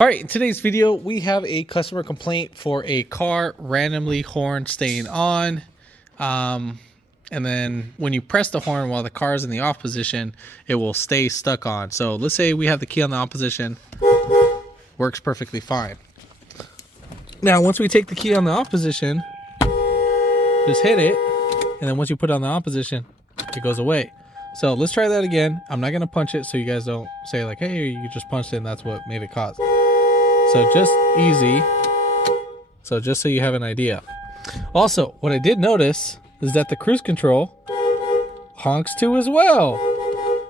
All right, in today's video, we have a customer complaint for a car randomly horn staying on. And then when you press the horn while the car is in the off position, it will stay stuck on. So let's say we have the key on the on position, works perfectly fine. Now, once we take the key on the off position, just hit it. And then once you put it on the on position, it goes away. So let's try that again. I'm not going to punch it so you guys don't say like, hey, you just punched it and that's what made it cause. So just easy. So just so you have an idea. Also, what I did notice is that the cruise control honks too as well.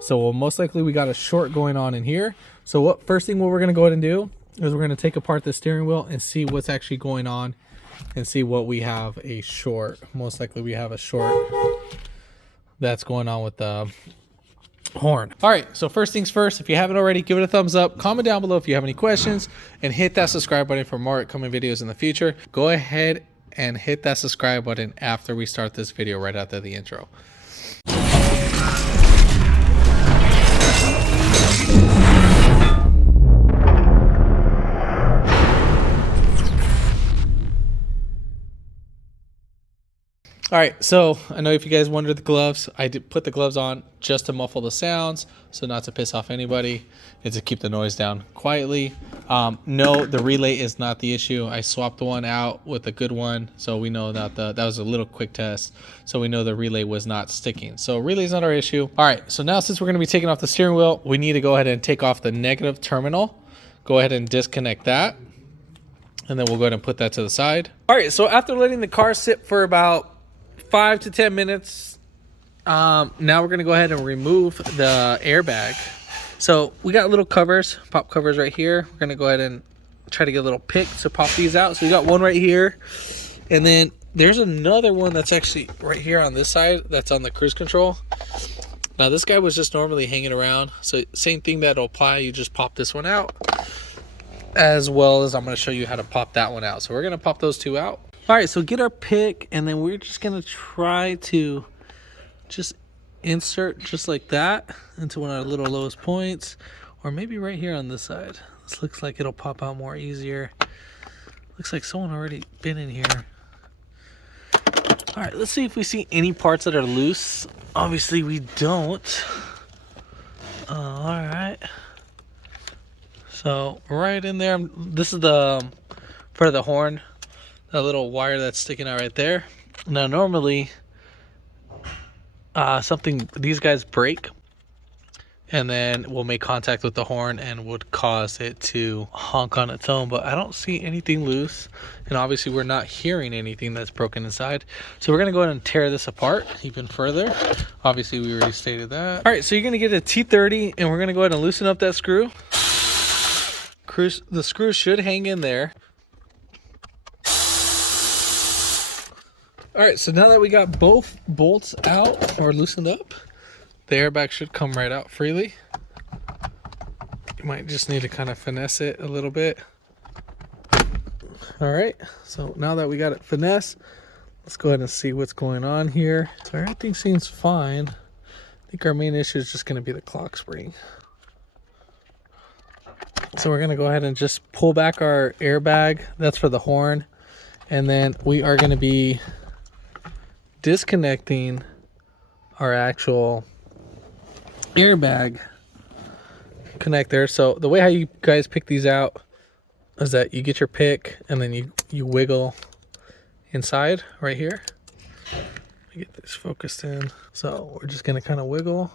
So most likely we got a short going on in here. So first thing we're going to go ahead and do is we're going to take apart the steering wheel and see what's actually going on and see what we have a short. Most likely we have a short that's going on with the horn. All right, so first things first, if you haven't already, give it a thumbs up, comment down below if you have any questions, and hit that subscribe button for more upcoming videos in the future. Go ahead and hit that subscribe button after we start this video, right after the intro. All right, so I know if you guys wondered the gloves, I did put the gloves on just to muffle the sounds, so not to piss off anybody, and to keep the noise down quietly. No, the relay is not the issue. I swapped one out with a good one, so we know that that was a little quick test, so we know the relay was not sticking. So relay is not our issue. All right, so now since we're going to be taking off the steering wheel, we need to go ahead and take off the negative terminal. Go ahead and disconnect that, and then we'll go ahead and put that to the side. All right, so after letting the car sit for about 5 to 10 minutes, now we're gonna go ahead and remove the airbag. So we got little covers, pop covers right here. We're gonna go ahead and try to get a little pick to pop these out. So we got one right here, and then there's another one that's actually right here on this side that's on the cruise control. Now this guy was just normally hanging around, so same thing that'll apply. You just pop this one out, as well as I'm going to show you how to pop that one out. So we're going to pop those two out. All right, so get our pick, and then we're just going to try to just insert just like that into one of our little lowest points, or maybe right here on this side. This looks like it'll pop out more easier. Looks like someone already been in here. All right, let's see if we see any parts that are loose. Obviously we don't. All right. So right in there, this is the for the horn, that little wire that's sticking out right there. Now normally these guys break and then will make contact with the horn and would cause it to honk on its own, but I don't see anything loose, and obviously we're not hearing anything that's broken inside. So we're gonna go ahead and tear this apart even further. Obviously we already stated that. All right, so you're gonna get a T30 and we're gonna go ahead and loosen up that screw. The screw should hang in there. All right, so now that we got both bolts out or loosened up, the airbag should come right out freely. You might just need to kind of finesse it a little bit. All right, so now that we got it finessed, let's go ahead and see what's going on here. So everything seems fine. I think our main issue is just going to be the clock spring. So we're going to go ahead and just pull back our airbag. That's for the horn. And then we are going to be disconnecting our actual airbag connector. So the way how you guys pick these out is that you get your pick and then you wiggle inside right here. Let me get this focused in. So we're just going to kind of wiggle.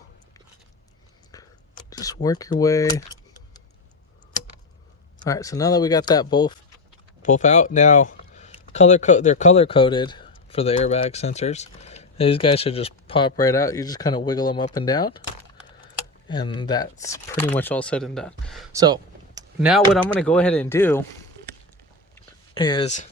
Just work your way. All right, so now that we got that both out, now they're color coded for the airbag sensors. And these guys should just pop right out. You just kind of wiggle them up and down, and that's pretty much all said and done. So now what I'm going to go ahead and do is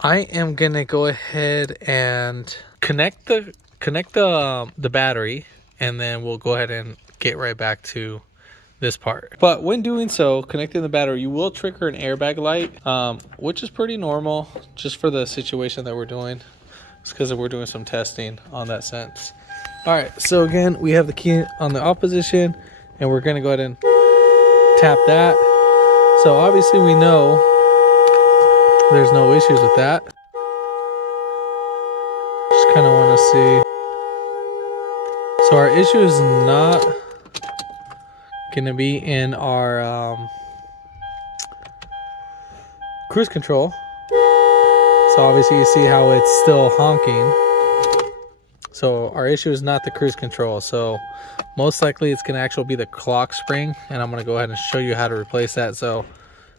I am going to go ahead and connect the battery, and then we'll go ahead and get right back to this part. But when doing so, connecting the battery, you will trigger an airbag light, which is pretty normal just for the situation that we're doing. It's because we're doing some testing on that sense. All right, so again, we have the key on the off position, and we're gonna go ahead and tap that. So obviously we know there's no issues with that. Just kind of want to see. So our issue is not going to be in our cruise control. So obviously you see how it's still honking. So our issue is not the cruise control. So most likely it's going to actually be the clock spring, and I'm going to go ahead and show you how to replace that. So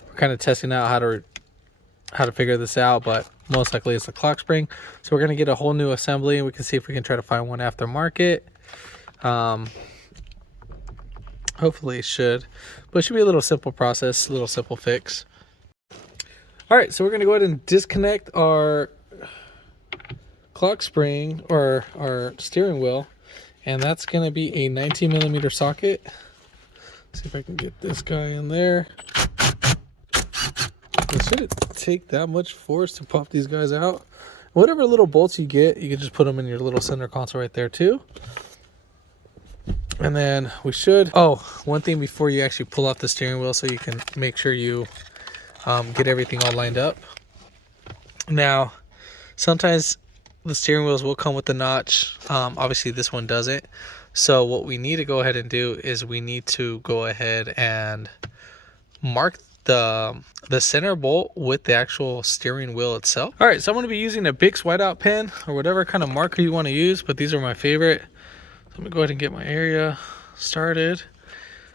we're kind of testing out how to figure this out, but most likely it's the clock spring. So we're going to get a whole new assembly, and we can see if we can try to find one aftermarket. Hopefully it should, but it should be a little simple process, a little simple fix. All right, so we're going to go ahead and disconnect our clock spring or our steering wheel, and that's going to be a 19mm socket. Let's see if I can get this guy in there. It shouldn't take that much force to pop these guys out. Whatever little bolts you get, you can just put them in your little center console right there too. And then we should, oh, one thing before you actually pull off the steering wheel, so you can make sure you get everything all lined up. Now, sometimes the steering wheels will come with the notch. Obviously this one doesn't. So what we need to go ahead and do is we need to go ahead and mark the center bolt with the actual steering wheel itself. All right, so I'm going to be using a Bic whiteout pen or whatever kind of marker you want to use, but these are my favorite. So I'm going to go ahead and get my area started.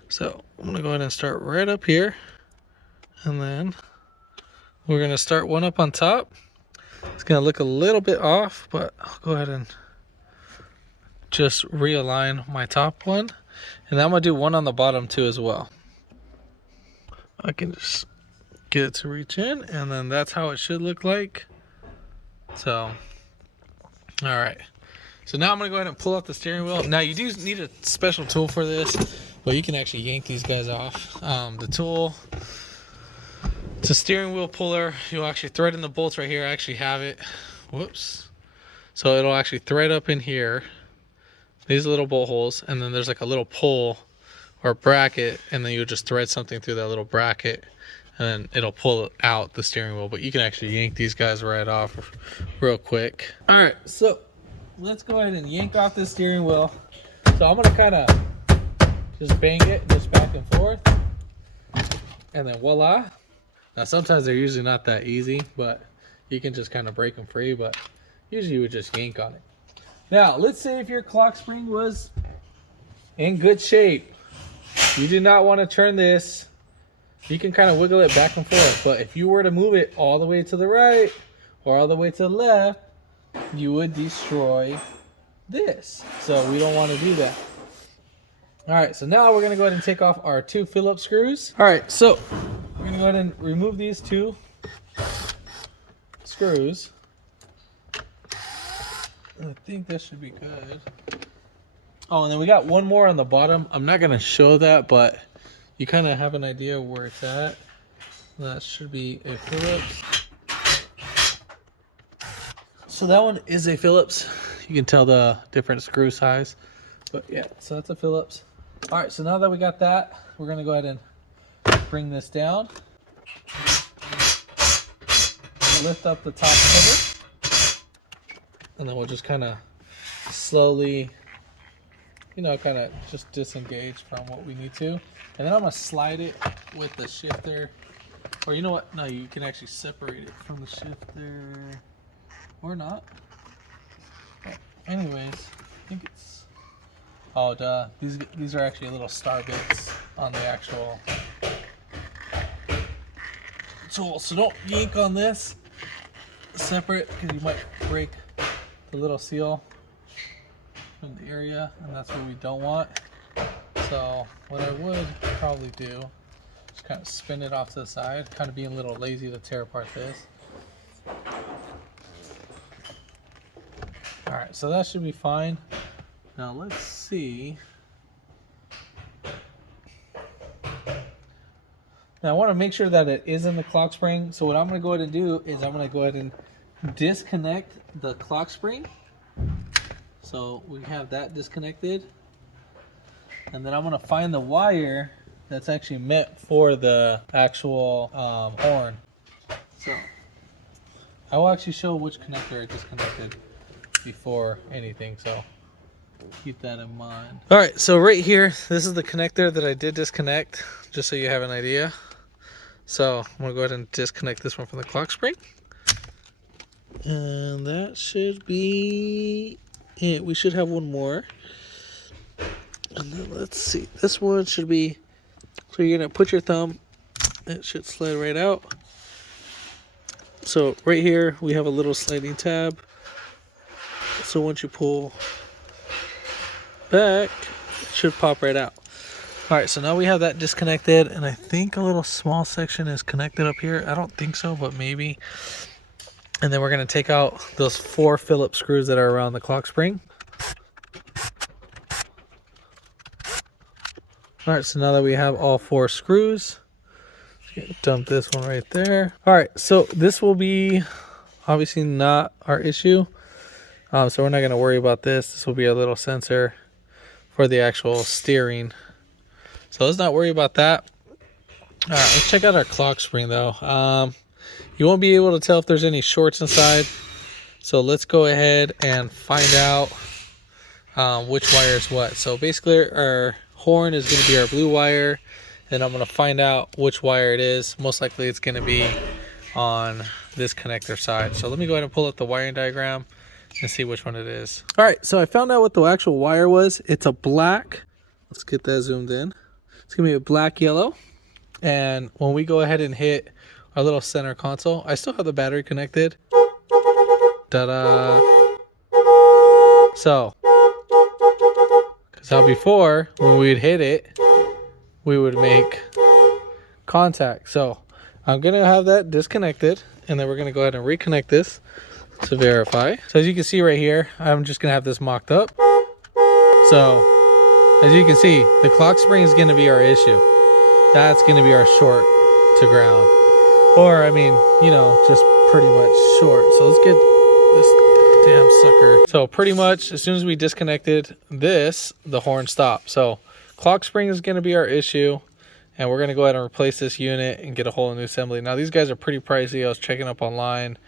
So I'm going to go ahead and start right up here, and then we're going to start one up on top. It's going to look a little bit off, but I'll go ahead and just realign my top one, and then I'm going to do one on the bottom too as well. I can just get it to reach in, and then that's how it should look like. So, all right. So now I'm going to go ahead and pull out the steering wheel. Now you do need a special tool for this, but you can actually yank these guys off. The tool, it's a steering wheel puller. You'll actually thread in the bolts right here. I actually have it. Whoops. So it'll actually thread up in here, these little bolt holes, and then there's like a little pull or bracket, and then you'll just thread something through that little bracket, and then it'll pull out the steering wheel. But you can actually yank these guys right off real quick. All right, so let's go ahead and yank off this steering wheel. So I'm gonna kind of just bang it just back and forth, and then voila. Now sometimes they're usually not that easy, but you can just kind of break them free, but usually you would just yank on it. Now let's say if your clock spring was in good shape, you do not want to turn this. You can kind of wiggle it back and forth, but if you were to move it all the way to the right or all the way to the left, you would destroy this. So we don't want to do that. All right, so now we're going to go ahead and take off our 2 Phillips screws. All right, so we're going to go ahead and remove these 2 screws. I think this should be good. Oh, and then we got one more on the bottom. I'm not going to show that, but you kind of have an idea where it's at. That should be a Phillips. So that one is a Phillips. You can tell the different screw size. But yeah, so that's a Phillips. All right, so now that we got that, we're going to go ahead and bring this down. Lift up the top cover. And then we'll just kind of slowly, you know, kind of just disengage from what we need to. And then I'm going to slide it with the shifter. Or you know what? No, you can actually separate it from the shifter. Or not. But anyways, I think it's... Oh, duh. These are actually little star bits on the actual tool. So don't yank on this separate, because you might break the little seal from the area, and that's what we don't want. So what I would probably do is kind of spin it off to the side, kind of being a little lazy to tear apart this. All right, so that should be fine. Now let's see. Now I want to make sure that it is in the clock spring. So what I'm going to go ahead and do is I'm going to go ahead and disconnect the clock spring. So we have that disconnected. And then I'm going to find the wire that's actually meant for the actual horn. So I will actually show which connector I disconnected before anything, so keep that in mind. All right, so right here, this is the connector that I did disconnect, just so you have an idea. So I'm gonna go ahead and disconnect this one from the clock spring. And that should be it. We should have one more. And then let's see, this one should be, so you're gonna put your thumb, it should slide right out. So right here, we have a little sliding tab. So once you pull back, it should pop right out. All right, so now we have that disconnected, and I think a little small section is connected up here. I don't think so, but maybe. And then we're gonna take out those 4 Phillips screws that are around the clock spring. All right, so now that we have all 4 screws, dump this one right there. All right, so this will be obviously not our issue. So we're not gonna worry about this. This will be a little sensor for the actual steering. So let's not worry about that. All right, let's check out our clock spring though. You won't be able to tell if there's any shorts inside. So let's go ahead and find out which wire is what. So basically our horn is going to be our blue wire, and I'm going to find out which wire it is. Most likely it's going to be on this connector side. So let me go ahead and pull up the wiring diagram and see which one it is. All right, so I found out what the actual wire was. It's a black, let's get that zoomed in. It's gonna be a black yellow. And when we go ahead and hit our little center console, I still have the battery connected. Ta-da. So, because how before, when we'd hit it, we would make contact. So I'm gonna have that disconnected, and then we're gonna go ahead and reconnect this to verify. So as you can see right here, I'm just gonna have this mocked up. So as you can see, the clock spring is gonna be our issue. That's gonna be our short to ground. Or I mean, you know, just pretty much short. So let's get this damn sucker. So pretty much as soon as we disconnected this, the horn stopped. So clock spring is gonna be our issue. And we're gonna go ahead and replace this unit and get a whole new assembly. Now these guys are pretty pricey. I was checking up online.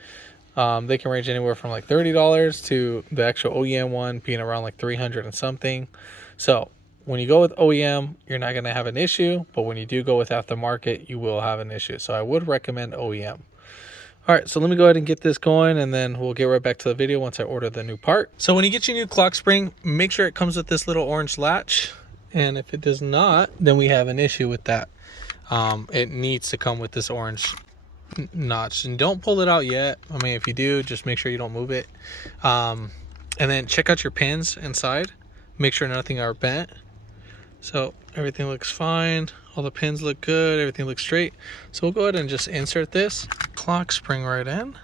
They can range anywhere from like $30 to the actual OEM one being around like 300 and something. So when you go with OEM, you're not gonna have an issue, but when you do go with aftermarket, you will have an issue. So I would recommend OEM. All right, so let me go ahead and get this going, and then we'll get right back to the video once I order the new part. So when you get your new clock spring, make sure it comes with this little orange latch. And if it does not, then we have an issue with that. It needs to come with this orange notch, and don't pull it out yet. I mean, if you do, just make sure you don't move it. And then check out your pins inside. Make sure nothing are bent. So everything looks fine. All the pins look good. Everything looks straight. So we'll go ahead and just insert this clock spring right in.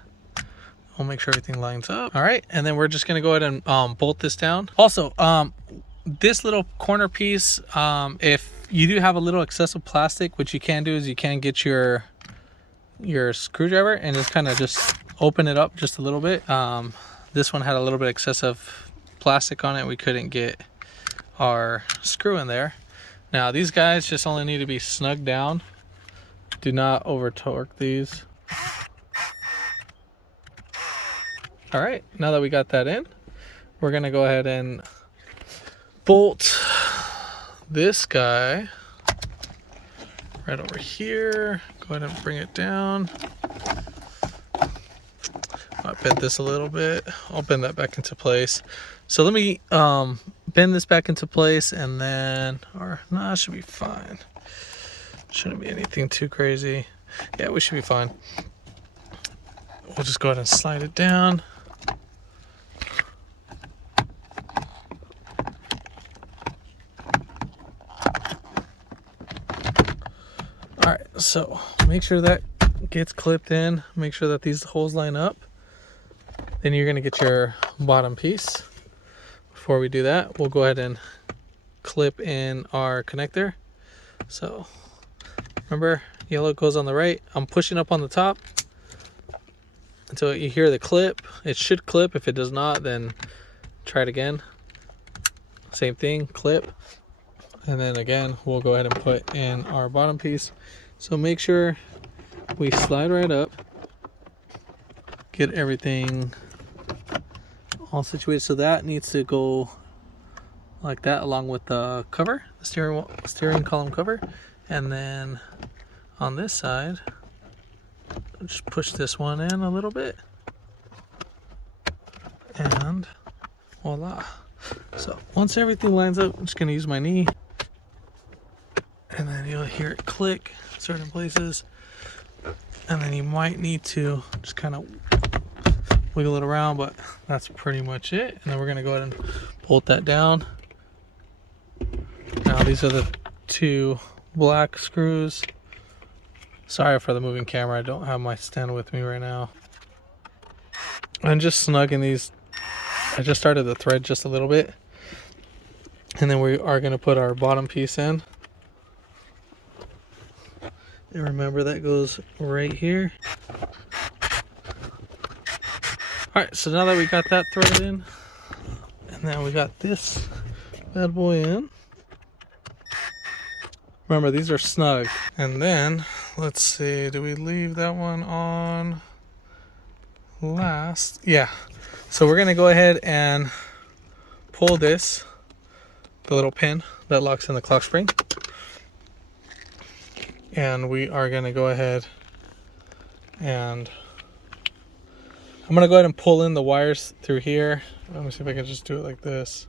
We'll make sure everything lines up. All right, and then we're just gonna go ahead and bolt this down. Also, this little corner piece, if you do have a little excessive plastic, what you can do is you can get your screwdriver and just kind of just open it up just a little bit. This one had a little bit excessive plastic on it. We couldn't get our screw in there. Now these guys just only need to be snugged down. Do not over torque these. All right, now that we got that in, we're gonna go ahead and bolt this guy right over here. Go ahead and bring it down. I bent this a little bit. I'll bend that back into place. So let me bend this back into place, and then, or no, it should be fine. Shouldn't be anything too crazy. Yeah, we should be fine. We'll just go ahead and slide it down. All right, so make sure that gets clipped in. Make sure that these holes line up. Then you're gonna get your bottom piece. Before we do that, we'll go ahead and clip in our connector. So remember, yellow goes on the right. I'm pushing up on the top until you hear the clip. It should clip. If it does not, then try it again. Same thing, clip. And then again, we'll go ahead and put in our bottom piece. So make sure we slide right up, get everything all situated. So that needs to go like that, along with the cover, the steering column cover. And then on this side, just push this one in a little bit, and voila. So once everything lines up, I'm just gonna use my knee, and then you'll hear it click certain places, and then you might need to just kind of wiggle it around, but that's pretty much it. And then we're gonna go ahead and bolt that down. Now these are the two black screws. Sorry for the moving camera, I don't have my stand with me right now. I'm just snugging these. I just started the thread just a little bit, and then we are going to put our bottom piece in. And remember, that goes right here. Alright, so now that we got that threaded in, and now we got this bad boy in. Remember, these are snug. And then, let's see, do we leave that one on last? Yeah. So we're going to go ahead and pull this, the little pin that locks in the clock spring. And we are going to go ahead and I'm going to go ahead and pull in the wires through here. Let me see if I can just do it like this.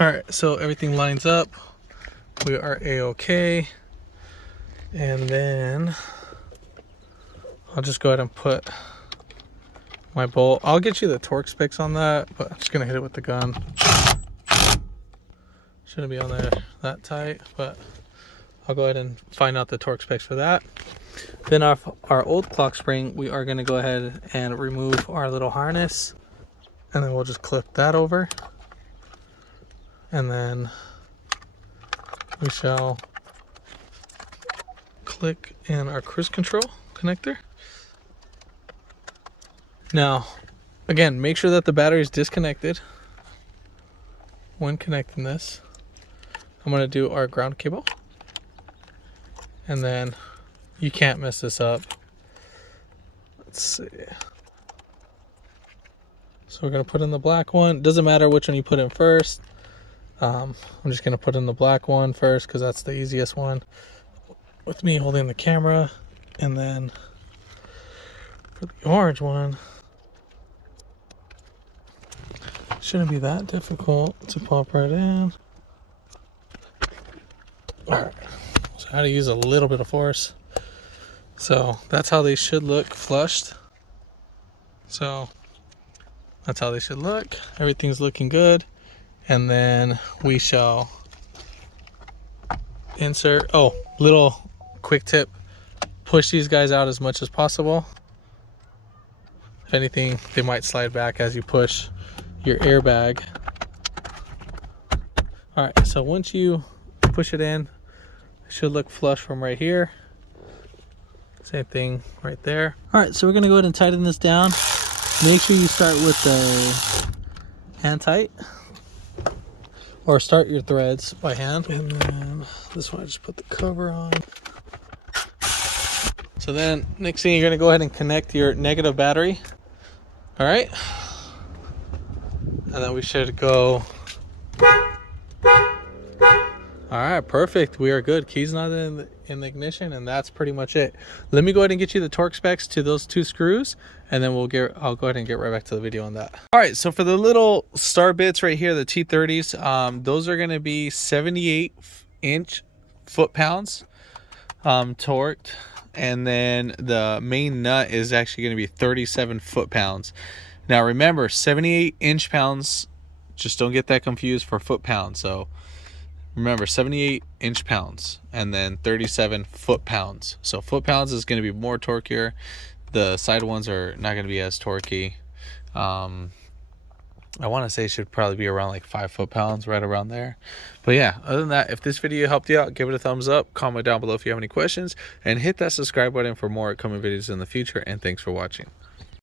Alright, so everything lines up. We are a-okay. And then I'll just go ahead and put my bolt. I'll get you the torque specs on that, but I'm just going to hit it with the gun. Shouldn't be on there that tight, but I'll go ahead and find out the torque specs for that. Then off our old clock spring, we are going to go ahead and remove our little harness, and then we'll just clip that over. And then we shall click in our cruise control connector. Now, again, make sure that the battery is disconnected when connecting this. I'm going to do our ground cable. And then you can't mess this up. Let's see. So we're going to put in the black one. Doesn't matter which one you put in first. I'm just going to put in the black one first because that's the easiest one with me holding the camera. And then for the orange one, shouldn't be that difficult to pop right in. Alright, so how to use a little bit of force. So that's how they should look flushed. So that's how they should look. Everything's looking good. And then we shall insert, oh, little quick tip, push these guys out as much as possible. If anything, they might slide back as you push your airbag. All right, so once you push it in, it should look flush from right here. Same thing right there. All right, so we're gonna go ahead and tighten this down. Make sure you start with the hand tight, or start your threads by hand. And then this one, I just put the cover on. So then next thing, you're gonna go ahead and connect your negative battery. All right. And then we should go. All right, perfect. We are good. Key's not in the ignition, and that's pretty much it. Let me go ahead and get you the torque specs to those two screws, and then I'll go ahead and get right back to the video on that. All right, so for the little star bits right here, the T30s, those are going to be 78-inch foot-pounds torqued, and then the main nut is actually going to be 37 foot-pounds. Now remember, 78 inch pounds, just don't get that confused for foot pounds. So remember, 78 inch pounds and then 37 foot pounds. So foot pounds is going to be more torqueier. The side ones are not going to be as torquey. I want to say it should probably be around like 5 foot pounds, right around there. But yeah, other than that, if this video helped you out, give it a thumbs up, comment down below if you have any questions, and hit that subscribe button for more upcoming videos in the future. And thanks for watching.